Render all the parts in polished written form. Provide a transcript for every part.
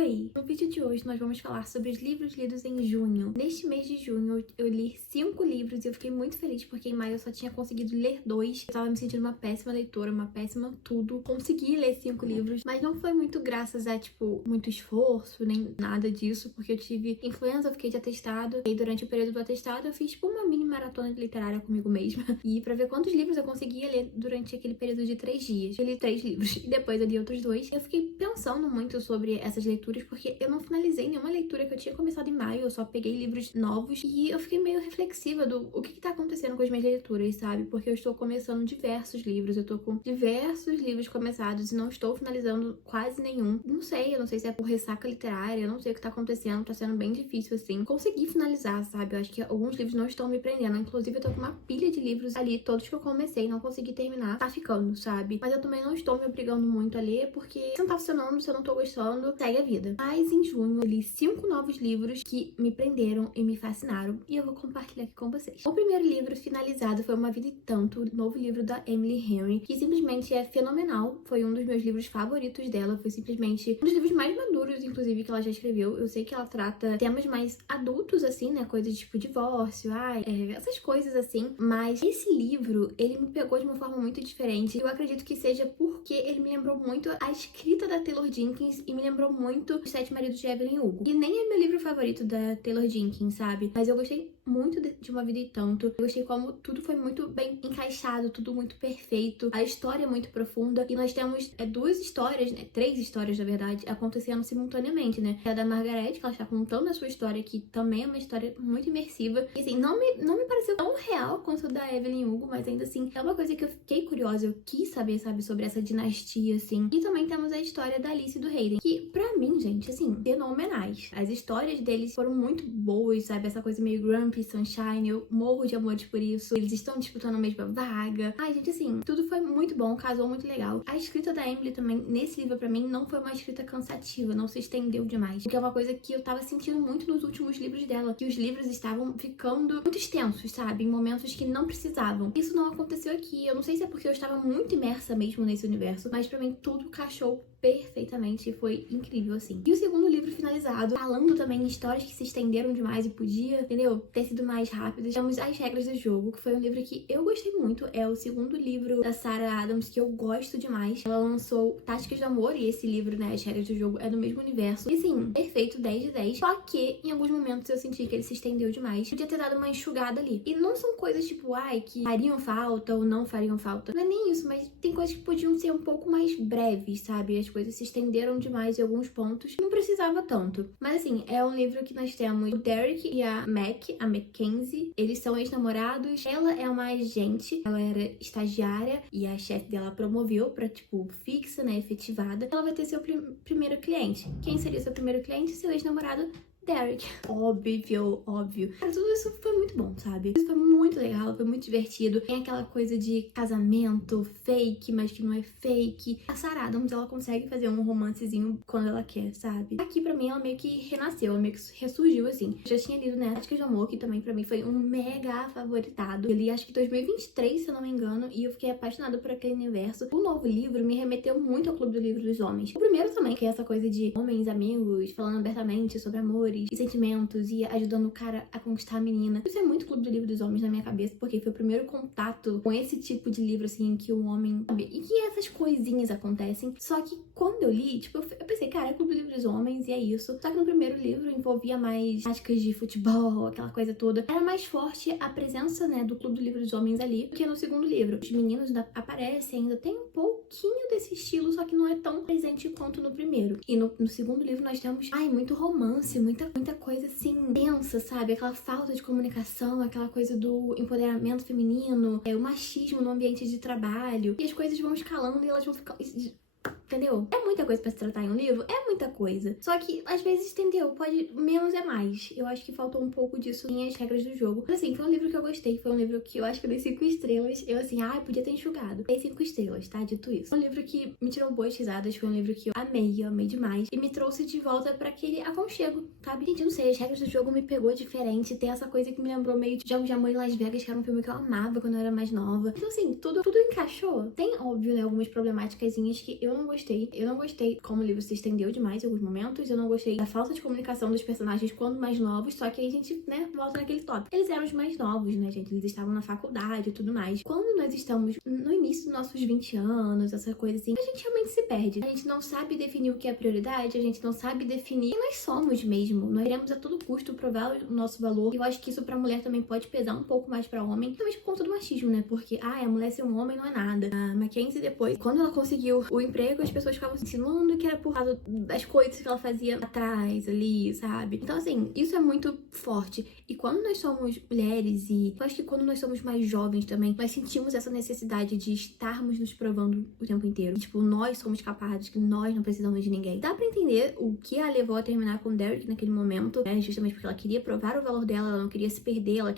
Oi! No vídeo de hoje nós vamos falar sobre os livros lidos em junho. Neste mês de junho eu li 5 livros e eu fiquei muito feliz porque em maio eu só tinha conseguido ler 2. Eu tava me sentindo uma péssima leitora, uma péssima tudo. Consegui ler 5 livros, mas não foi muito graças a, muito esforço, nem nada disso, porque eu tive influenza, eu fiquei de atestado. E durante o período do atestado eu fiz, uma mini maratona literária comigo mesma. E pra ver quantos livros eu conseguia ler durante aquele período de 3 dias. Eu li 3 livros e depois eu li outros 2. Eu fiquei pensando muito sobre essas leituras, porque eu não finalizei nenhuma leitura que eu tinha começado em maio, eu só peguei livros novos e eu fiquei meio reflexiva do o que tá acontecendo com as minhas leituras, sabe? Porque eu estou começando diversos livros, eu tô com diversos livros começados e não estou finalizando quase nenhum. Eu não sei se é por ressaca literária, eu não sei o que tá acontecendo, tá sendo bem difícil, assim, conseguir finalizar, sabe? Eu acho que alguns livros não estão me prendendo, inclusive eu tô com uma pilha de livros ali, todos que eu comecei, não consegui terminar, tá ficando, sabe? Mas eu também não estou me obrigando muito a ler, porque se não tá funcionando, se eu não tô gostando, segue a vida. Mas em junho eu li 5 novos livros que me prenderam e me fascinaram e eu vou compartilhar aqui com vocês. O primeiro livro finalizado foi Uma Vida e Tanto, o novo livro da Emily Henry, que simplesmente é fenomenal. Foi um dos meus livros favoritos dela, foi simplesmente um dos livros mais maduros, inclusive, que ela já escreveu. Eu sei que ela trata temas mais adultos, assim, né, coisas tipo divórcio, essas coisas assim, mas esse livro, ele me pegou de uma forma muito diferente. Eu acredito que seja porque ele me lembrou muito a escrita da Taylor Jenkins e me lembrou muito Os Sete Maridos de Evelyn Hugo. E nem é meu livro favorito da Taylor Jenkins, sabe? Mas eu gostei muito de Uma Vida e Tanto. Eu gostei como tudo foi muito bem encaixado, tudo muito perfeito. A história é muito profunda. E nós temos duas histórias, né? 3 histórias, na verdade, acontecendo simultaneamente, né? É a da Margaret, que ela está contando a sua história, que também é uma história muito imersiva. E assim, não me pareceu tão real quanto a da Evelyn Hugo, mas ainda assim, é uma coisa que eu fiquei curiosa. Eu quis saber, sabe, sobre essa dinastia, assim. E também temos a história da Alice e do Hayden, que pra mim, gente, assim, fenomenais. As histórias deles foram muito boas, sabe? Essa coisa meio Grumpy, Sunshine, eu morro de amores por isso. Eles estão disputando a mesma vaga. Ai, gente, assim, tudo foi muito bom, casou muito legal. A escrita da Emily também, nesse livro, pra mim, não foi uma escrita cansativa, não se estendeu demais. Porque é uma coisa que eu tava sentindo muito nos últimos livros dela, que os livros estavam ficando muito extensos, sabe? Em momentos que não precisavam. Isso não aconteceu aqui. Eu não sei se é porque eu estava muito imersa mesmo nesse universo, mas pra mim tudo encaixou perfeitamente e foi incrível, assim. E o segundo livro finalizado, falando também em histórias que se estenderam demais e podia, entendeu? Ter sido mais rápido. Temos As Regras do Jogo, que foi um livro que eu gostei muito. É o segundo livro da Sarah Adams que eu gosto demais. Ela lançou Táticas do Amor e esse livro, né, As Regras do Jogo, é do mesmo universo. E sim, perfeito, 10 de 10. Só que em alguns momentos eu senti que ele se estendeu demais. Podia ter dado uma enxugada ali. E não são coisas tipo, que fariam falta ou não fariam falta. Não é nem isso, mas tem coisas que podiam ser um pouco mais breves, sabe? As coisas se estenderam demais em alguns pontos. Não precisava tanto. Mas assim, é um livro que nós temos o Derek e a Mackenzie. Eles são ex-namorados. Ela é uma agente. Ela era estagiária e a chefe dela promoveu pra, fixa, né? Efetivada. Ela vai ter seu primeiro cliente. Quem seria seu primeiro cliente? Seu ex-namorado Derek. Óbvio. Cara, tudo isso foi muito bom, sabe? Isso foi muito legal, foi muito divertido. Tem aquela coisa de casamento fake, mas que não é fake. A Sarah Adams, ela consegue fazer um romancezinho quando ela quer, sabe? Aqui, pra mim, ela meio que renasceu, ela meio que ressurgiu, assim. Eu já tinha lido, né, Táticas do Amor, que também pra mim foi um mega favoritado. Eu li, acho que 2023, se eu não me engano, e eu fiquei apaixonada por aquele universo. O novo livro me remeteu muito ao Clube do Livro dos Homens. O primeiro também, que é essa coisa de homens, amigos, falando abertamente sobre amores e sentimentos e ajudando o cara a conquistar a menina. Isso é muito Clube do Livro dos Homens na minha cabeça, porque foi o primeiro contato com esse tipo de livro, assim, que o homem sabe, e que essas coisinhas acontecem. Só que quando eu li, eu pensei, cara, é Clube do Livro dos Homens e é isso. Só que no primeiro livro envolvia mais táticas de futebol, aquela coisa toda. Era mais forte a presença, né, do Clube do Livro dos Homens ali do que no segundo livro. Os meninos ainda aparecem, ainda tem um pouquinho desse estilo, só que não é tão presente quanto no primeiro. E no segundo livro nós temos, muito romance, muita coisa assim, densa, sabe? Aquela falta de comunicação, aquela coisa do empoderamento feminino, o machismo no ambiente de trabalho. E as coisas vão escalando e elas vão ficando... Entendeu? É muita coisa pra se tratar em um livro? É muita coisa. Só que, às vezes, entendeu? Pode... Menos é mais. Eu acho que faltou um pouco disso em As Regras do Jogo. Mas, assim, foi um livro que eu gostei. Foi um livro que eu acho que eu dei 5 estrelas. Eu, assim, podia ter enxugado. Dei 5 estrelas, tá? Dito isso. Foi um livro que me tirou boas risadas. Foi um livro que eu amei demais. E me trouxe de volta pra aquele aconchego, sabe? Gente, não sei, As Regras do Jogo me pegou diferente. Tem essa coisa que me lembrou meio de Jogos de Amor em Las Vegas, que era um filme que eu amava quando eu era mais nova. Então, assim, tudo encaixou. Tem, óbvio, né, algumas problemáticasinhas que eu não gostei gostei. Eu não gostei como o livro se estendeu demais em alguns momentos. Eu não gostei da falta de comunicação dos personagens quando mais novos. Só que aí a gente, né, volta naquele tópico. Eles eram os mais novos, né, gente? Eles estavam na faculdade e tudo mais. Quando nós estamos no início dos nossos 20 anos, essa coisa assim, a gente realmente se perde. A gente não sabe definir o que é prioridade, a gente não sabe definir quem nós somos mesmo. Nós queremos a todo custo provar o nosso valor. E eu acho que isso pra mulher também pode pesar um pouco mais pra homem, também por conta do machismo, né? Porque, a mulher ser um homem não é nada. A Mackenzie depois, quando ela conseguiu o emprego, as pessoas ficavam insinuando que era por causa das coisas que ela fazia atrás, ali, sabe? Então, assim, isso é muito forte. E quando nós somos mulheres, e eu acho que quando nós somos mais jovens também, nós sentimos essa necessidade de estarmos nos provando o tempo inteiro. E, tipo, nós somos capazes, que nós não precisamos de ninguém. Dá pra entender o que a levou a terminar com o Derek naquele momento, né? Justamente porque ela queria provar o valor dela, ela não queria se perder, ela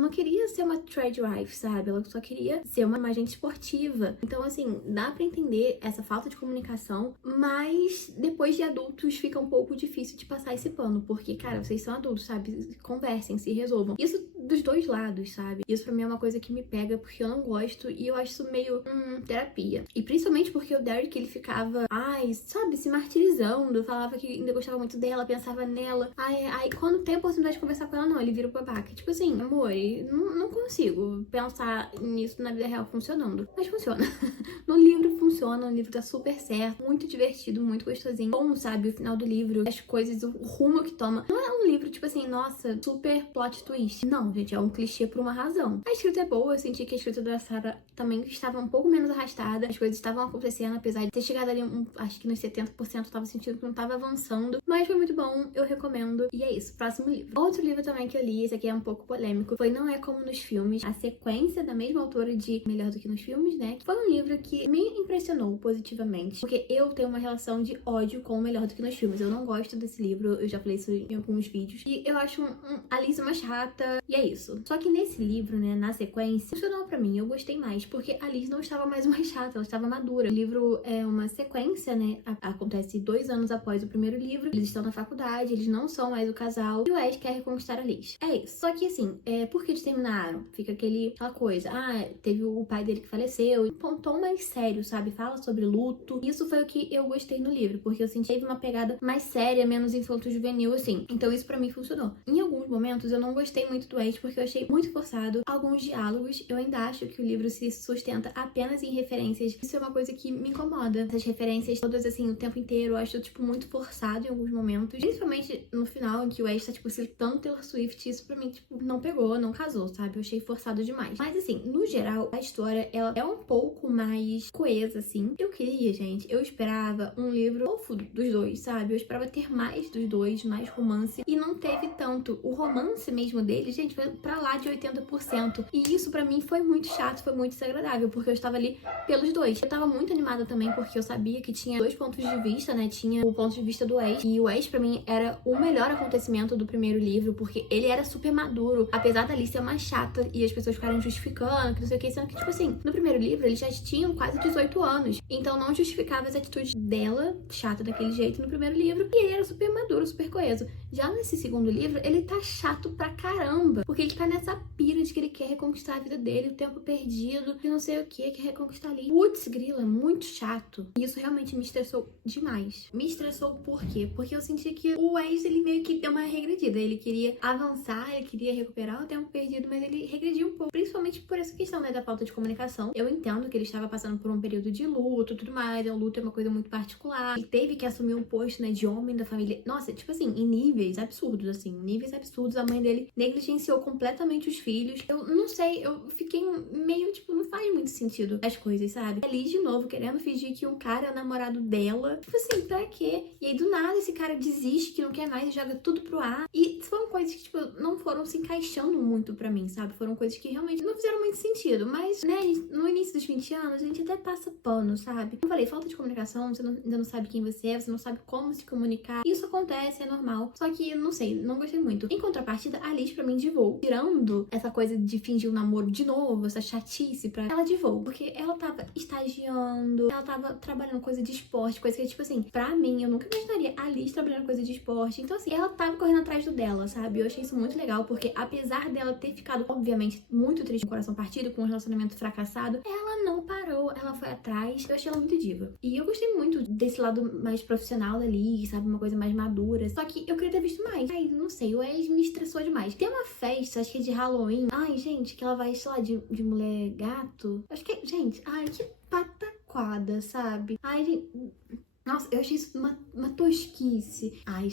não queria ser uma trade wife, sabe? Ela só queria ser uma agente esportiva. Então, assim, dá pra entender essa falta de comunicação, mas depois de adultos fica um pouco difícil de passar esse pano, porque, cara, vocês são adultos, sabe? Conversem, se resolvam. Isso dos dois lados, sabe? Isso pra mim é uma coisa que me pega, porque eu não gosto, e eu acho isso meio, terapia. E principalmente porque o Derek, ele ficava, sabe, se martirizando, falava que ainda gostava muito dela, pensava nela. Quando tem a oportunidade de conversar com ela, não, ele vira o babaca. Tipo assim, amor, não consigo pensar nisso na vida real funcionando. Mas funciona. No livro funciona, o livro tá super certo, muito divertido, muito gostosinho. Como, sabe, o final do livro, as coisas, o rumo que toma. Não é um livro, tipo assim, nossa, super plot twist. Não, gente, é um clichê por uma razão. A escrita é boa, eu senti que a escrita da Sarah também estava um pouco menos arrastada. As coisas estavam acontecendo, apesar de ter chegado ali, acho que nos 70%, eu tava sentindo que não tava avançando. Mas foi muito bom, eu recomendo. E é isso, próximo livro. Outro livro também que eu li, esse aqui é um pouco polêmico, foi Não É Como Nos Filmes, a sequência da mesma autora de Melhor do que nos Filmes, né? Foi um livro que me impressionou positivamente, porque eu tenho uma relação de ódio com Melhor do que nos Filmes. Eu não gosto desse livro, eu já falei isso em alguns vídeos. E eu acho a Liz uma chata, e é isso. Só que nesse livro, né, na sequência, funcionou pra mim, eu gostei mais, porque a Liz não estava mais uma chata, ela estava madura. O livro é uma sequência, né, acontece 2 anos após o primeiro livro, eles estão na faculdade, eles não são mais o casal, e o Ash quer reconquistar a Liz. É isso. Só que assim, por que eles terminaram? Fica aquela coisa, teve o pai dele que faleceu, um tom mais sério, sabe? Fala sobre luto. Isso foi o que eu gostei no livro, porque eu senti que teve uma pegada mais séria, menos infanto-juvenil, assim. Então isso pra mim funcionou. Em alguns momentos eu não gostei muito do Ash, porque eu achei muito forçado alguns diálogos. Eu ainda acho que o livro se sustenta apenas em referências. Isso é uma coisa que me incomoda. Essas referências todas, assim, o tempo inteiro, eu acho, tipo, muito forçado em alguns momentos. Principalmente no final, em que o Ash tá, tipo, citando Taylor Swift. Isso pra mim, tipo, não pegou, não casou, sabe? Eu achei forçado demais. Mas, assim, no geral, a história, ela é um pouco mais coesa, assim. Eu queria, gente, eu esperava um livro fofo dos dois, sabe? Eu esperava ter mais dos dois, mais romance. E não teve tanto. O romance mesmo dele, gente, foi pra lá de 80%. E isso pra mim foi muito chato, foi muito desagradável, porque eu estava ali pelos dois. Eu tava muito animada também, porque eu sabia que tinha 2 pontos de vista, né? Tinha o ponto de vista do Ash. E o Ash, pra mim, era o melhor acontecimento do primeiro livro, porque ele era super maduro, apesar da Alice ser uma chata e as pessoas ficarem justificando, que não sei o que, sendo que, tipo assim, no primeiro livro eles já tinham quase 18 anos. Então não justificava as atitudes dela, chata daquele jeito, no primeiro livro. E ele era super maduro, super coeso. Já nesse segundo livro, ele tá chato pra caramba, porque ele tá nessa pira de que ele quer reconquistar a vida dele, o tempo perdido, e não sei o que, quer reconquistar ali. Putz, grila, é muito chato. E isso realmente me estressou demais. Me estressou por quê? Porque eu senti que o Ace, ele meio que deu uma regredida. Ele queria avançar, ele queria recuperar o tempo perdido, mas ele regrediu um pouco. Principalmente por essa questão, né, da falta de comunicação. Eu entendo que ele estava passando por um período de luto e tudo mais. O luto é uma coisa muito particular. Ele teve que assumir um posto, né, de homem da família. Nossa, tipo assim, em níveis absurdos, assim. Níveis absurdos. A mãe dele negligenciou completamente os filhos. Eu não sei, eu fiquei meio, tipo, não faz muito sentido as coisas, sabe? Ali, de novo, querendo fingir que um cara é o namorado dela. Tipo assim, pra quê? E aí, do nada, esse cara desiste, que não quer mais e joga tudo pro ar. E foram coisas que, tipo, não foram se encaixando muito pra mim, sabe? Foram coisas que realmente não fizeram muito sentido. Mas, né, no início dos 20 anos, a gente até passa pano, sabe? Como eu falei, falta de comunicação, você ainda não sabe quem você é, você não sabe como se comunicar. Isso acontece, é normal. Só que, não sei, não gostei muito. Em contrapartida, a Liz, pra mim, de Vogue, acabou tirando essa coisa de fingir um namoro de novo, essa chatice pra ela de volta. Porque ela tava estagiando, ela tava trabalhando coisa de esporte, coisa que, tipo assim, pra mim, eu nunca imaginaria a Liz trabalhando coisa de esporte. Então, assim, ela tava correndo atrás do dela, sabe? Eu achei isso muito legal, porque apesar dela ter ficado, obviamente, muito triste, com o coração partido, com um relacionamento fracassado, ela não parou, ela foi atrás. Eu achei ela muito diva. E eu gostei muito desse lado mais profissional ali, sabe? Uma coisa mais madura. Só que eu queria ter visto mais. Ai, não sei, o ex me estressou demais. Tem uma festa, acho que é de Halloween. Ai, gente, que ela vai, sei lá, de mulher gato. Acho que é, gente, ai, que pataquada, sabe? Ai, gente. Nossa, eu achei isso uma tosquice. Ai,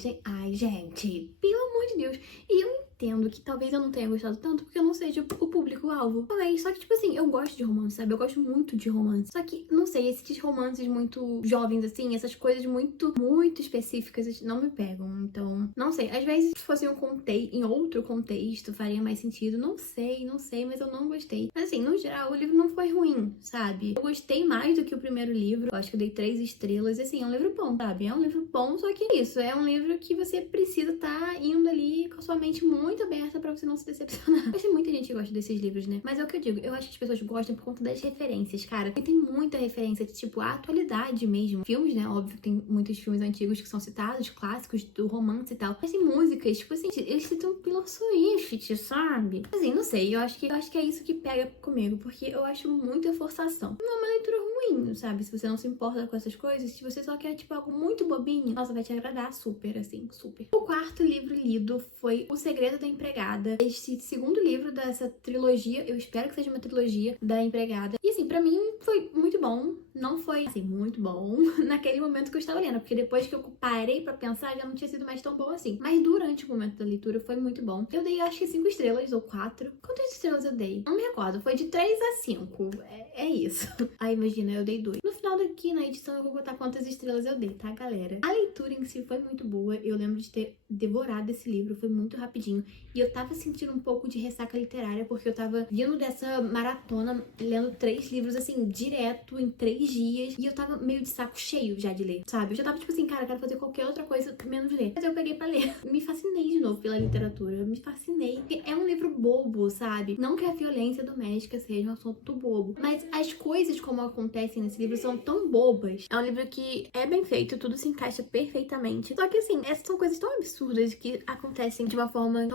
gente, pelo amor de Deus. E eu entendo que talvez eu não tenha gostado tanto porque eu não seja o público-alvo. Talvez, só que, tipo assim, eu gosto de romance, sabe? Eu gosto muito de romance. Só que, não sei, esses romances muito jovens, assim, essas coisas muito específicas não me pegam. Então, não sei. Às vezes, se fosse em outro contexto, faria mais sentido. Não sei, mas eu não gostei. Mas, assim, no geral, o livro não foi ruim, sabe? Eu gostei mais do que o primeiro livro. Eu acho que eu dei 3 estrelas. E, assim, é um livro bom, sabe? É um livro bom, só que isso, é um livro que você precisa estar indo ali com a sua mente muito aberta pra você não se decepcionar. Mas tem muita gente que gosta desses livros, né? Mas é o que eu digo, eu acho que as pessoas gostam por conta das referências, cara. E tem muita referência de, tipo, a atualidade mesmo. Filmes, né? Óbvio que tem muitos filmes antigos que são citados, clássicos do romance e tal. Mas tem músicas, tipo assim, eles citam Taylor Swift, sabe? Assim, não sei, eu acho que é isso que pega comigo, porque eu acho muita forçação. Não é uma leitura ruim, sabe? Se você não se importa com essas coisas, se você só quer, tipo, algo muito bobinho, nossa, vai te agradar super, assim, super. O quarto livro lido foi O Segredo da Empregada. Este segundo livro dessa trilogia, eu espero que seja uma trilogia da empregada. E assim, pra mim foi muito bom. Não foi, assim, muito bom naquele momento que eu estava lendo, porque depois que eu parei pra pensar, já não tinha sido mais tão bom assim. Mas durante o momento da leitura foi muito bom. Eu dei, acho que 5 estrelas ou 4. Quantas estrelas eu dei? Não me recordo. Foi de 3 a 5. É isso. Aí, imagina, eu dei 2. No final daqui, na edição, eu vou botar quantas estrelas eu dei, tá, galera? A leitura em si foi muito boa. Eu lembro de ter devorado esse livro. Foi muito rapidinho. E eu tava sentindo um pouco de ressaca literária, porque eu tava vindo dessa maratona, lendo 3 livros, assim, direto, em 3 dias. E eu tava meio de saco cheio já de ler, sabe? Eu já tava tipo assim, cara, eu quero fazer qualquer outra coisa menos ler. Mas eu peguei pra ler. Me fascinei de novo pela literatura. Me fascinei. Porque é um livro bobo, sabe? Não que a violência doméstica seja um assunto bobo. Mas as coisas como acontecem nesse livro são tão bobas. É um livro que é bem feito, tudo se encaixa perfeitamente. Só que assim, essas são coisas tão absurdas que acontecem de uma forma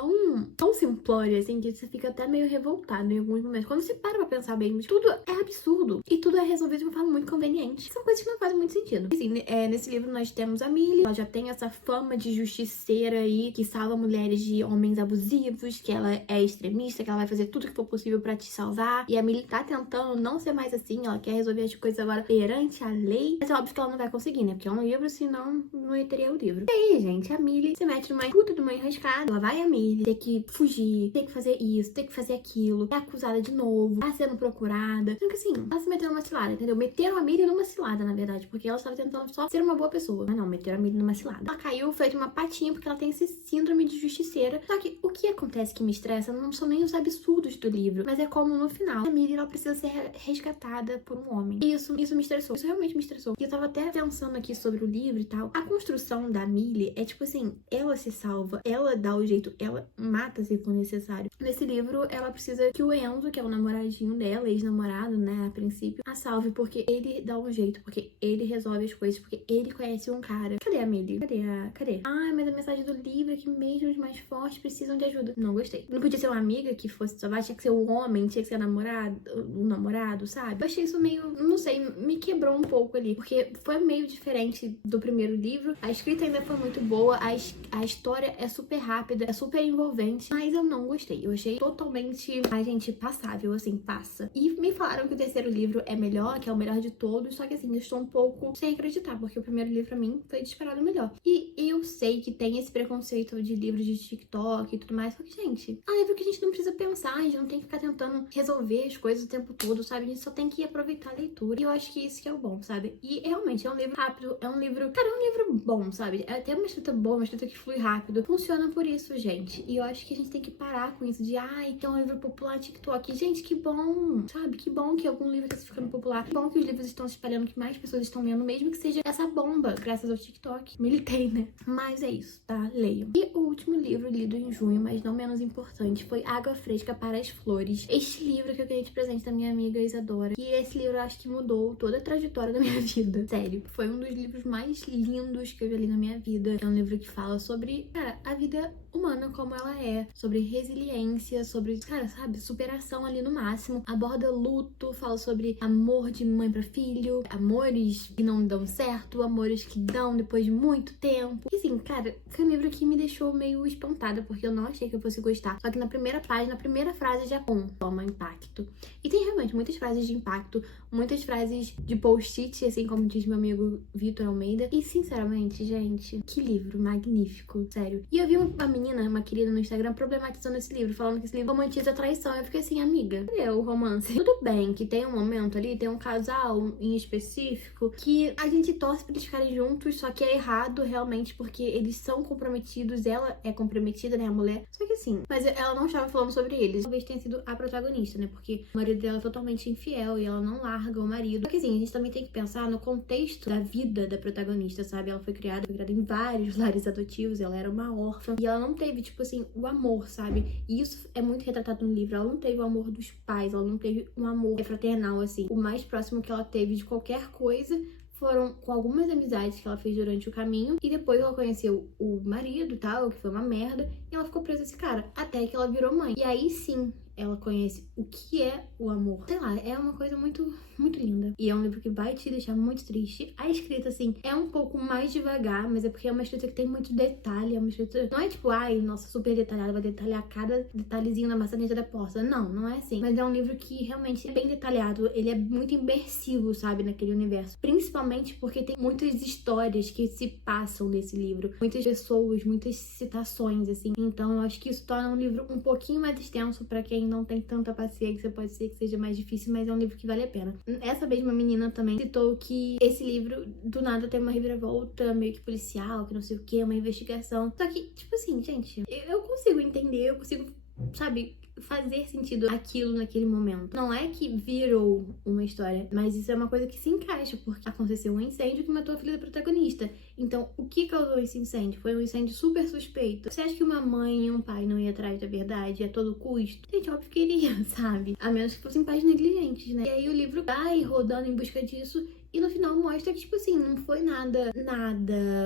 tão simplória, assim, que você fica até meio revoltado em alguns momentos. Quando você para pra pensar mesmo, tudo é absurdo. E tudo é resolvido de uma forma muito conveniente. São coisas que não fazem muito sentido. Assim, nesse livro nós temos a Millie. Ela já tem essa fama de justiceira aí, que salva mulheres de homens abusivos, que ela é extremista, que ela vai fazer tudo que for possível pra te salvar. E a Millie tá tentando não ser mais assim, ela quer resolver as coisas agora perante a lei. Mas é óbvio que ela não vai conseguir, né? Porque é um livro, senão não teria o livro. E aí, gente, a Millie se mete numa puta de uma enrascada. Ela vai a Millie ter que fugir, ter que fazer isso, ter que fazer aquilo. É acusada de novo, tá sendo procurada. Então que assim, ela se meteu numa cilada, entendeu? Meteram a Millie numa cilada, na verdade, porque ela estava tentando só ser uma boa pessoa. Mas não, meteram a Millie numa cilada. Ela caiu, feito uma patinha, porque ela tem esse síndrome de justiceira. Só que o que acontece que me estressa não são nem os absurdos do livro, mas é como no final a Millie, ela precisa ser resgatada por um homem. E isso me estressou. Isso realmente me estressou. E eu tava até pensando aqui sobre o livro e tal. A construção da Millie é tipo assim, ela se salva, ela dá o jeito, ela mata se for necessário. Nesse livro, ela precisa que o Enzo, que é o namoradinho dela, ex-namorado, né, a princípio, a salve, porque ele dá um jeito, porque ele resolve as coisas, porque ele conhece um cara. Cadê a Millie? Cadê? Ai, mas a mensagem do livro é que mesmo os mais fortes precisam de ajuda. Não gostei. Não podia ser uma amiga que fosse salvar, tinha que ser um homem, tinha que ser um namorado, sabe? Eu achei isso meio, não sei, me quebrou um pouco ali, porque foi meio diferente do primeiro livro. A escrita ainda foi muito boa, a história é super rápida, é super envolvente, mas eu não gostei. Eu achei totalmente, gente, passável, assim, passa. E me falaram que o terceiro livro é melhor, que é o melhor de todos, só que assim, eu estou um pouco sem acreditar, porque o primeiro livro pra mim foi disparado melhor. E eu sei que tem esse preconceito de livros de TikTok e tudo mais, só que, gente, é um livro que a gente não precisa pensar, a gente não tem que ficar tentando resolver as coisas o tempo todo, sabe? A gente só tem que aproveitar a leitura. E eu acho que isso que é o bom, sabe? E realmente é um livro rápido, é um livro, cara, é um livro bom, sabe? É até uma escrita boa, uma escrita que flui rápido. Funciona por isso, gente. E eu acho que a gente tem que parar com isso de, ai, que é um livro popular TikTok. Gente, que bom, sabe? Que bom que algum livro tá ficando popular. Que bom que os livros livros estão se espalhando, que mais pessoas estão lendo, mesmo que seja essa bomba, graças ao TikTok. Militei, né? Mas é isso, tá? Leiam. E o último livro lido em junho, mas não menos importante, foi Água Fresca para as Flores. Este livro que eu ganhei de presente da minha amiga Isadora. E esse livro eu acho que mudou toda a trajetória da minha vida. Sério, foi um dos livros mais lindos que eu já li na minha vida. É um livro que fala sobre, cara, a vida humana como ela é, sobre resiliência, sobre, cara, sabe, superação ali no máximo. Aborda luto, fala sobre amor de mãe pra filho, amores que não dão certo, amores que dão depois de muito tempo. E assim, cara, foi um livro que me deixou meio espantada, porque eu não achei que eu fosse gostar. Só que na primeira página, na primeira frase já toma impacto. E tem realmente muitas frases de impacto, muitas frases de post-it, assim como diz meu amigo Vitor Almeida. E sinceramente, gente, que livro magnífico, sério. E eu vi uma menina, uma querida no Instagram, problematizando esse livro, falando que esse livro romantiza a traição. Eu fiquei assim, amiga, cadê o romance? Tudo bem que tem um momento ali, tem um casal em específico que a gente torce pra eles ficarem juntos, só que é errado realmente, porque eles são comprometidos, ela é comprometida, né, a mulher. Só que assim, mas ela não estava falando sobre eles. Talvez tenha sido a protagonista, né, porque o marido dela é totalmente infiel e ela não larga o marido. Só que assim, a gente também tem que pensar no contexto da vida da protagonista, sabe? Ela foi criada em vários lares adotivos, ela era uma órfã e ela não teve, tipo assim, o amor, sabe? E isso é muito retratado no livro. Ela não teve o amor dos pais, ela não teve um amor fraternal, assim. O mais próximo que ela teve de qualquer coisa foram com algumas amizades que ela fez durante o caminho. E depois ela conheceu o marido e tal, que foi uma merda. E ela ficou presa a esse cara, até que ela virou mãe. E aí sim, ela conhece o que é o amor. Sei lá, é uma coisa muito, muito linda. E é um livro que vai te deixar muito triste. A escrita, assim, é um pouco mais devagar, mas é porque é uma escrita que tem muito detalhe. É uma escrita... Não é tipo, ai, nossa, super detalhada, vai detalhar cada detalhezinho na maçaneta da porta. Não, não é assim. Mas é um livro que realmente é bem detalhado. Ele é muito imersivo, sabe, naquele universo. Principalmente porque tem muitas histórias que se passam nesse livro. Muitas pessoas, muitas citações, assim. Então, eu acho que isso torna um livro um pouquinho mais extenso pra quem não tem tanta paciência, pode ser que seja mais difícil, mas é um livro que vale a pena. Essa mesma menina também citou que esse livro, do nada, tem uma reviravolta meio que policial, que não sei o que, uma investigação. Só que, tipo assim, gente, eu consigo entender, eu consigo, sabe, fazer sentido aquilo naquele momento. Não é que virou uma história, mas isso é uma coisa que se encaixa, porque aconteceu um incêndio que matou a filha da protagonista. Então, o que causou esse incêndio? Foi um incêndio super suspeito. Você acha que uma mãe e um pai não iam atrás da verdade a todo custo? Gente, óbvio que iria, sabe? A menos que fossem pais negligentes, né? E aí o livro vai rodando em busca disso e no final mostra que, tipo assim, não foi nada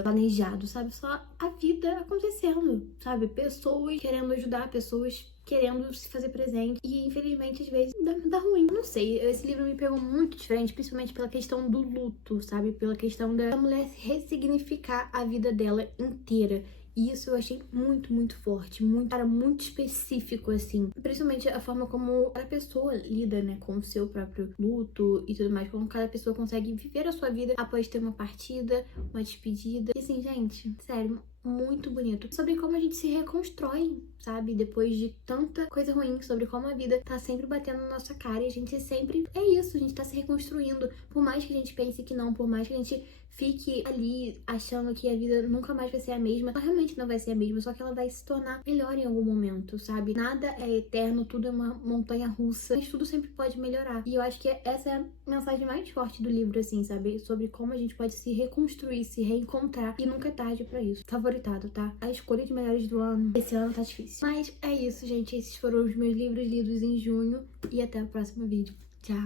planejado, sabe? Só a vida acontecendo, sabe? Pessoas querendo ajudar, pessoas querendo se fazer presente. E infelizmente, às vezes, dá ruim. Não sei, esse livro me pegou muito diferente, principalmente pela questão do luto, sabe? Pela questão da mulher ressignificar a vida dela inteira. E isso eu achei muito, muito forte, muito específico, assim. Principalmente a forma como cada pessoa lida, né, com o seu próprio luto e tudo mais. Como cada pessoa consegue viver a sua vida após ter uma partida, uma despedida. E assim, gente, sério, muito bonito. Sobre como a gente se reconstrói, sabe? Depois de tanta coisa ruim, sobre como a vida tá sempre batendo na nossa cara e a gente sempre... É isso, a gente tá se reconstruindo. Por mais que a gente pense que não, por mais que a gente fique ali achando que a vida nunca mais vai ser a mesma, ela realmente não vai ser a mesma, só que ela vai se tornar melhor em algum momento, sabe? Nada é eterno, tudo é uma montanha russa, mas tudo sempre pode melhorar. E eu acho que essa é a mensagem mais forte do livro, assim, sabe? Sobre como a gente pode se reconstruir, se reencontrar, e nunca é tarde pra isso. Favoritado, tá? A escolha de melhores do ano, esse ano tá difícil. Mas é isso, gente. Esses foram os meus livros lidos em junho, e até o próximo vídeo. Tchau!